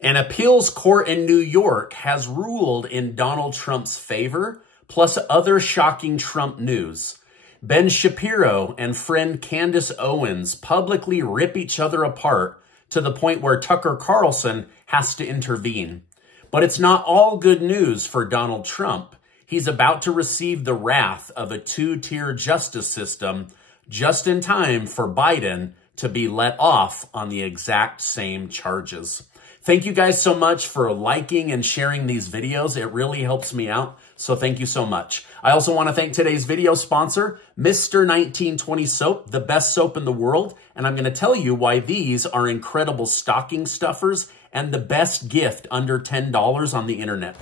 An appeals court in New York has ruled in Donald Trump's favor, plus other shocking Trump news. Ben Shapiro and friend Candace Owens publicly rip each other apart to the point where Tucker Carlson has to intervene. But it's not all good news for Donald Trump. He's about to receive the wrath of a two-tier justice system just in time for Biden to be let off on the exact same charges. Thank you guys so much for liking and sharing these videos. It really helps me out, so thank you so much. I also want to thank today's video sponsor, Mr. 1920 Soap, the best soap in the world, and I'm going to tell you why these are incredible stocking stuffers and the best gift under $10 on the internet.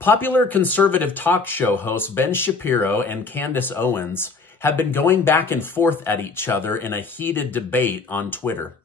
Popular conservative talk show hosts Ben Shapiro and Candace Owens have been going back and forth at each other in a heated debate on Twitter.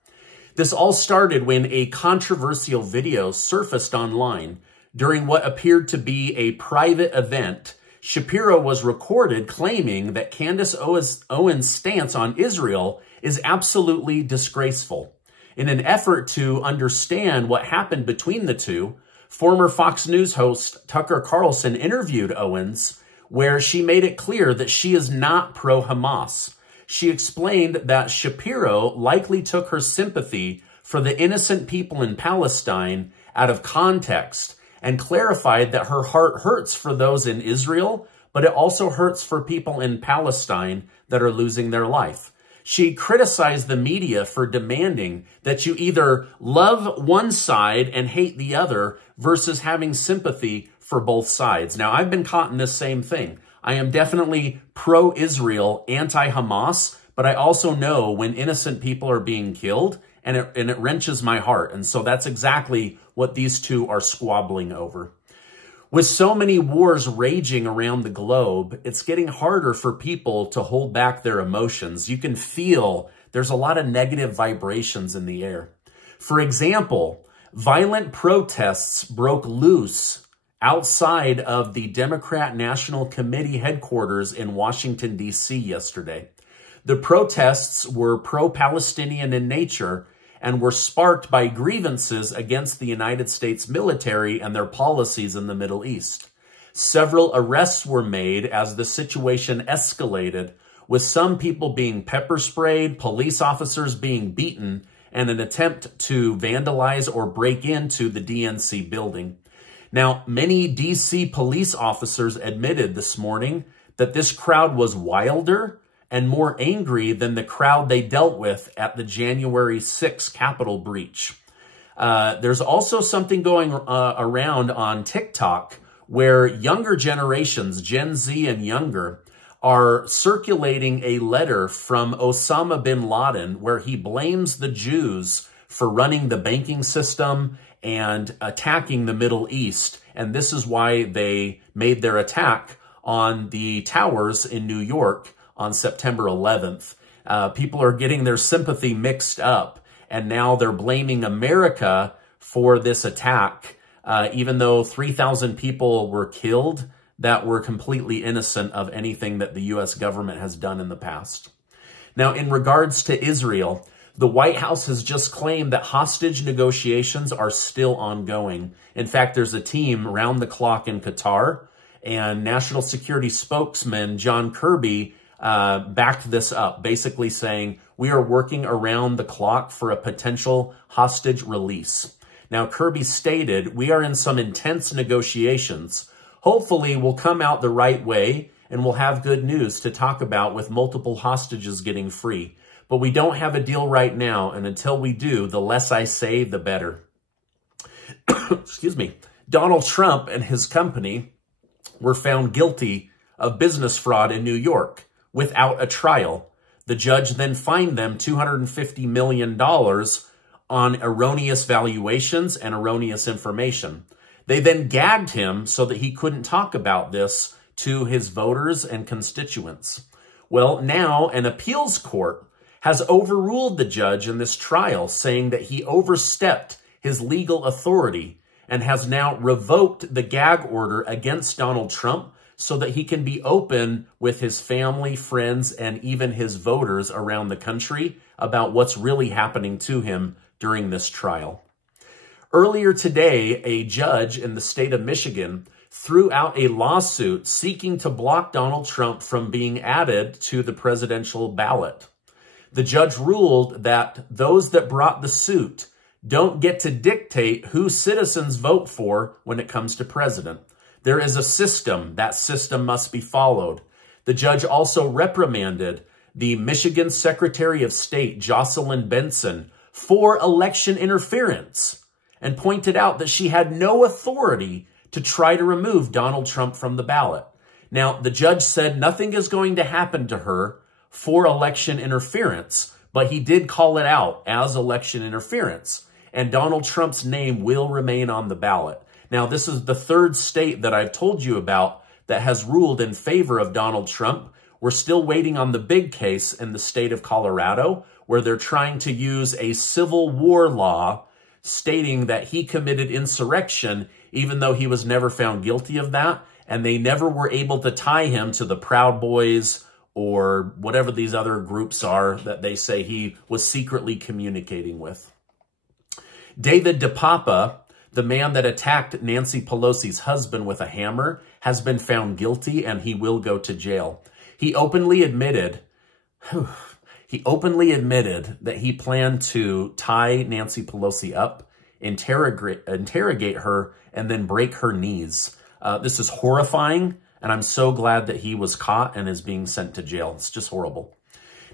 This all started when a controversial video surfaced online. During what appeared to be a private event, Shapiro was recorded claiming that Candace Owens' stance on Israel is absolutely disgraceful. In an effort to understand what happened between the two, former Fox News host Tucker Carlson interviewed Owens, where she made it clear that she is not pro-Hamas. She explained that Shapiro likely took her sympathy for the innocent people in Palestine out of context and clarified that her heart hurts for those in Israel, but it also hurts for people in Palestine that are losing their life. She criticized the media for demanding that you either love one side and hate the other versus having sympathy for both sides. Now, I've been caught in this same thing. I am definitely pro-Israel, anti-Hamas, but I also know when innocent people are being killed, and it wrenches my heart. And so that's exactly what these two are squabbling over. With so many wars raging around the globe, it's getting harder for people to hold back their emotions. You can feel there's a lot of negative vibrations in the air. For example, violent protests broke loose outside of the Democrat National Committee headquarters in Washington, D.C. yesterday. The protests were pro-Palestinian in nature and were sparked by grievances against the United States military and their policies in the Middle East. Several arrests were made as the situation escalated, with some people being pepper sprayed, police officers being beaten, and an attempt to vandalize or break into the DNC building. Now, many D.C. police officers admitted this morning that this crowd was wilder and more angry than the crowd they dealt with at the January 6th Capitol breach. There's also something going around on TikTok where younger generations, Gen Z and younger, are circulating a letter from Osama bin Laden where he blames the Jews for running the banking system and attacking the Middle East. And this is why they made their attack on the towers in New York on September 11th. People are getting their sympathy mixed up, and now they're blaming America for this attack, even though 3,000 people were killed that were completely innocent of anything that the U.S. government has done in the past. Now, in regards to Israel, the White House has just claimed that hostage negotiations are still ongoing. In fact, there's a team round the clock in Qatar, and National Security spokesman John Kirby backed this up, basically saying, we are working around the clock for a potential hostage release. Now, Kirby stated, we are in some intense negotiations. Hopefully, we'll come out the right way, and we'll have good news to talk about with multiple hostages getting free. But we don't have a deal right now, and until we do, the less I say, the better. Excuse me. Donald Trump and his company were found guilty of business fraud in New York without a trial. The judge then fined them $250 million on erroneous valuations and erroneous information. They then gagged him so that he couldn't talk about this to his voters and constituents. Well, now an appeals court has overruled the judge in this trial, saying that he overstepped his legal authority and has now revoked the gag order against Donald Trump so that he can be open with his family, friends, and even his voters around the country about what's really happening to him during this trial. Earlier today, a judge in the state of Michigan threw out a lawsuit seeking to block Donald Trump from being added to the presidential ballot. The judge ruled that those that brought the suit don't get to dictate who citizens vote for when it comes to president. There is a system. That system must be followed. The judge also reprimanded the Michigan Secretary of State, Jocelyn Benson, for election interference and pointed out that she had no authority to try to remove Donald Trump from the ballot. Now, the judge said nothing is going to happen to her for election interference, but he did call it out as election interference, and Donald Trump's name will remain on the ballot. Now, this is the third state that I've told you about that has ruled in favor of Donald Trump. We're still waiting on the big case in the state of Colorado, where they're trying to use a civil war law stating that he committed insurrection, even though he was never found guilty of that, and they never were able to tie him to the Proud Boys or whatever these other groups are that they say he was secretly communicating with. David DePapa, the man that attacked Nancy Pelosi's husband with a hammer, has been found guilty and he will go to jail. He openly admitted that he planned to tie Nancy Pelosi up, interrogate her, and then break her knees. This is horrifying, and I'm so glad that he was caught and is being sent to jail. It's just horrible.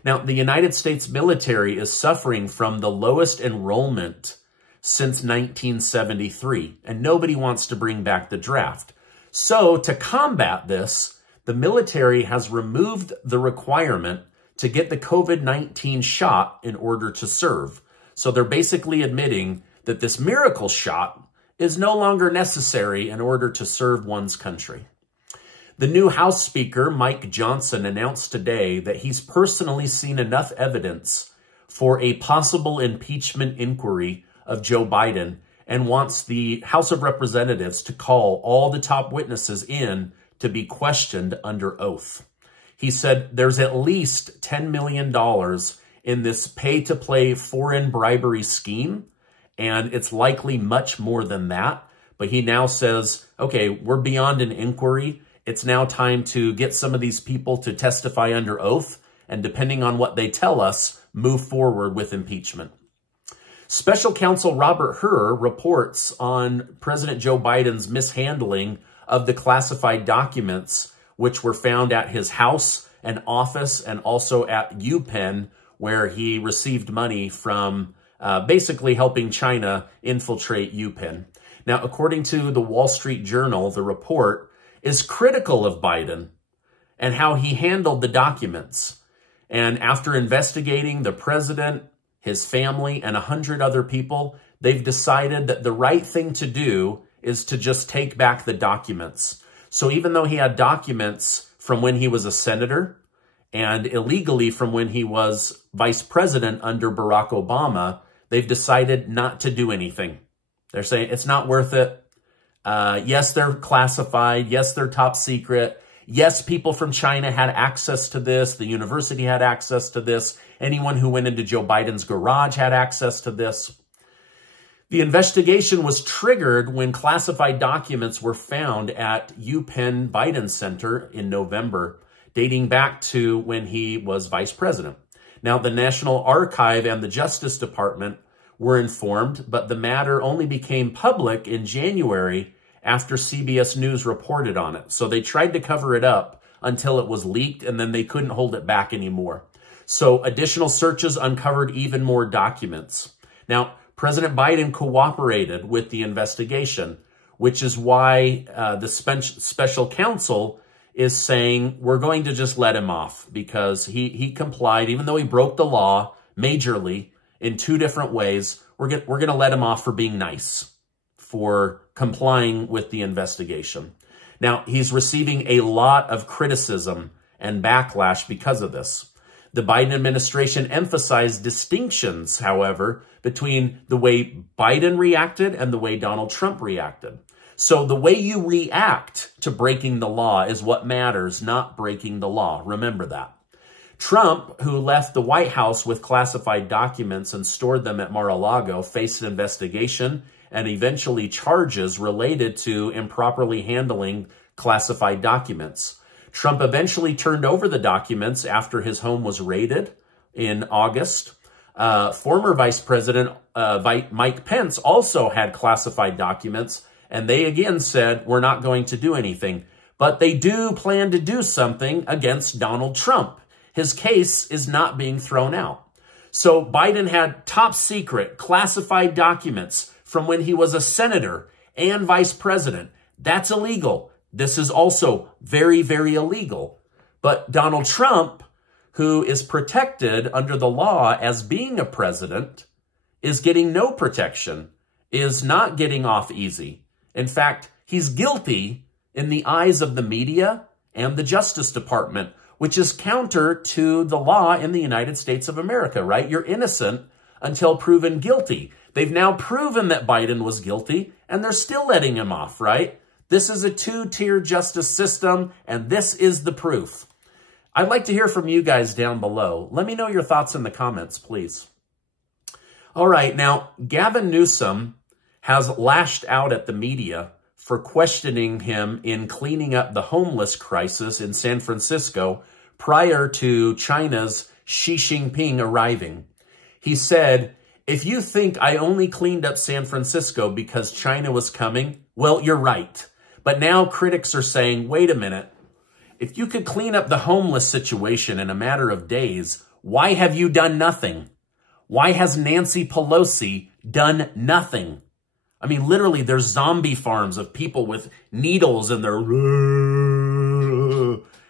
Now, the United States military is suffering from the lowest enrollment since 1973, and nobody wants to bring back the draft. So, to combat this, the military has removed the requirement to get the COVID-19 shot in order to serve. So they're basically admitting that this miracle shot is no longer necessary in order to serve one's country. The new House Speaker, Mike Johnson, announced today that he's personally seen enough evidence for a possible impeachment inquiry of Joe Biden and wants the House of Representatives to call all the top witnesses in to be questioned under oath. He said there's at least $10 million in this pay-to-play foreign bribery scheme, and it's likely much more than that. But he now says, okay, we're beyond an inquiry. It's now time to get some of these people to testify under oath, and depending on what they tell us, move forward with impeachment. Special counsel Robert Hur reports on President Joe Biden's mishandling of the classified documents which were found at his house and office and also at UPenn, where he received money from basically helping China infiltrate UPenn. Now, according to the Wall Street Journal, the report is critical of Biden and how he handled the documents. And after investigating the president, his family, and 100 other people, they've decided that the right thing to do is to just take back the documents. So even though he had documents from when he was a senator and illegally from when he was vice president under Barack Obama, they've decided not to do anything. They're saying it's not worth it. Yes, they're classified. Yes, they're top secret. Yes, people from China had access to this. The university had access to this. Anyone who went into Joe Biden's garage had access to this. The investigation was triggered when classified documents were found at UPenn Biden Center in November, dating back to when he was vice president. Now, the National Archive and the Justice Department were informed, but the matter only became public in January after CBS News reported on it. So they tried to cover it up until it was leaked, and then they couldn't hold it back anymore. So additional searches uncovered even more documents. Now, President Biden cooperated with the investigation, which is why the special counsel is saying we're going to just let him off because he complied, even though he broke the law majorly in 2 different ways. We're going to let him off for being nice, for complying with the investigation. Now, he's receiving a lot of criticism and backlash because of this. The Biden administration emphasized distinctions, however, between the way Biden reacted and the way Donald Trump reacted. So the way you react to breaking the law is what matters, not breaking the law. Remember that. Trump, who left the White House with classified documents and stored them at Mar-a-Lago, faced an investigation and eventually charges related to improperly handling classified documents. Trump eventually turned over the documents after his home was raided in August. Former Vice President Mike Pence also had classified documents, and they again said, we're not going to do anything. But they do plan to do something against Donald Trump. His case is not being thrown out. So Biden had top secret classified documents from when he was a senator and vice president. That's illegal. This is also very, very illegal. But Donald Trump, who is protected under the law as being a president, is getting no protection, is not getting off easy. In fact, he's guilty in the eyes of the media and the Justice Department, which is counter to the law in the United States of America, right? You're innocent until proven guilty. They've now proven that Biden was guilty, and they're still letting him off, right? This is a two-tier justice system, and this is the proof. I'd like to hear from you guys down below. Let me know your thoughts in the comments, please. All right, now, Gavin Newsom has lashed out at the media for questioning him in cleaning up the homeless crisis in San Francisco prior to China's Xi Jinping arriving. He said, if you think I only cleaned up San Francisco because China was coming, well, you're right. But now critics are saying, wait a minute, if you could clean up the homeless situation in a matter of days, why have you done nothing? Why has Nancy Pelosi done nothing? I mean, literally, there's zombie farms of people with needles in their...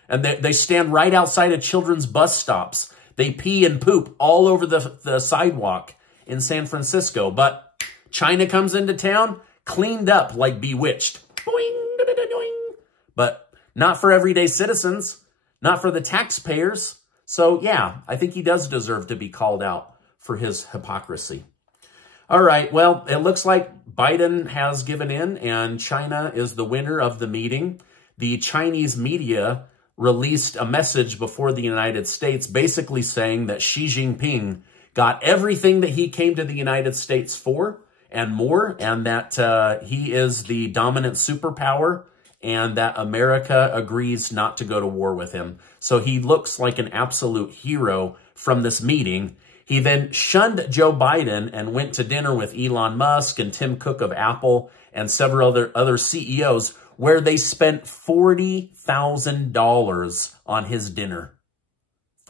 And they stand right outside of children's bus stops. They pee and poop all over the sidewalk in San Francisco. But China comes into town, cleaned up like Bewitched. Boing, da, da, da, doing. But not for everyday citizens, not for the taxpayers. So, yeah, I think he does deserve to be called out for his hypocrisy. All right, well, it looks like Biden has given in and China is the winner of the meeting. The Chinese media released a message before the United States basically saying that Xi Jinping got everything that he came to the United States for and more, and that he is the dominant superpower and that America agrees not to go to war with him. So he looks like an absolute hero from this meeting. He then shunned Joe Biden and went to dinner with Elon Musk and Tim Cook of Apple and several other CEOs where they spent $40,000 on his dinner.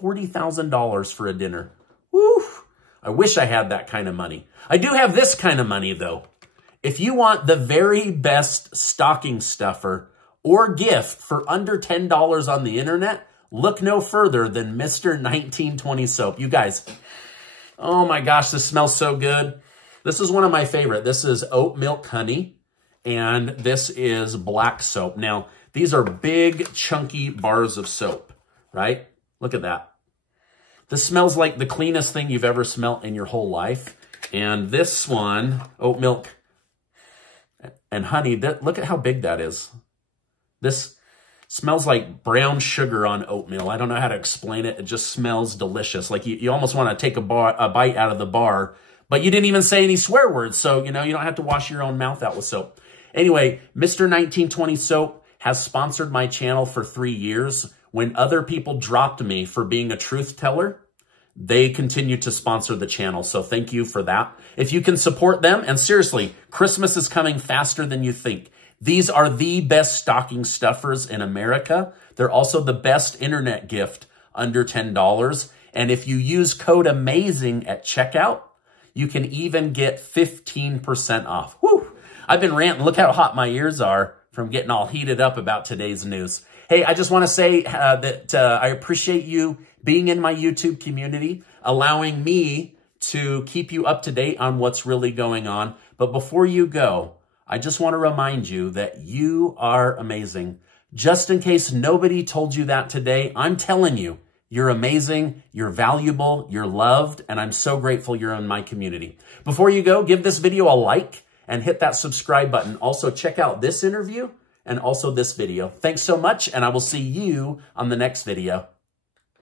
$40,000 for a dinner. Woo! I wish I had that kind of money. I do have this kind of money, though. If you want the very best stocking stuffer or gift for under $10 on the internet, look no further than Mr. 1920 soap. You guys... Oh my gosh, this smells so good. This is one of my favorite. This is oat milk honey, and this is black soap. Now, these are big, chunky bars of soap, right? Look at that. This smells like the cleanest thing you've ever smelled in your whole life. And this one, oat milk and honey, look at how big that is. This smells like brown sugar on oatmeal. I don't know how to explain it. It just smells delicious. Like you almost want to take a bite out of the bar, but you didn't even say any swear words. So, you know, you don't have to wash your own mouth out with soap. Anyway, Mr. 1920 Soap has sponsored my channel for 3 years. When other people dropped me for being a truth teller, they continue to sponsor the channel. So thank you for that. If you can support them, and seriously, Christmas is coming faster than you think. These are the best stocking stuffers in America. They're also the best internet gift under $10. And if you use code AMAZING at checkout, you can even get 15% off. Woo! I've been ranting. Look how hot my ears are from getting all heated up about today's news. Hey, I just want to say that I appreciate you being in my YouTube community, allowing me to keep you up to date on what's really going on. But before you go, I just want to remind you that you are amazing. Just in case nobody told you that today, I'm telling you, you're amazing, you're valuable, you're loved, and I'm so grateful you're in my community. Before you go, give this video a like and hit that subscribe button. Also, check out this interview and also this video. Thanks so much, and I will see you on the next video.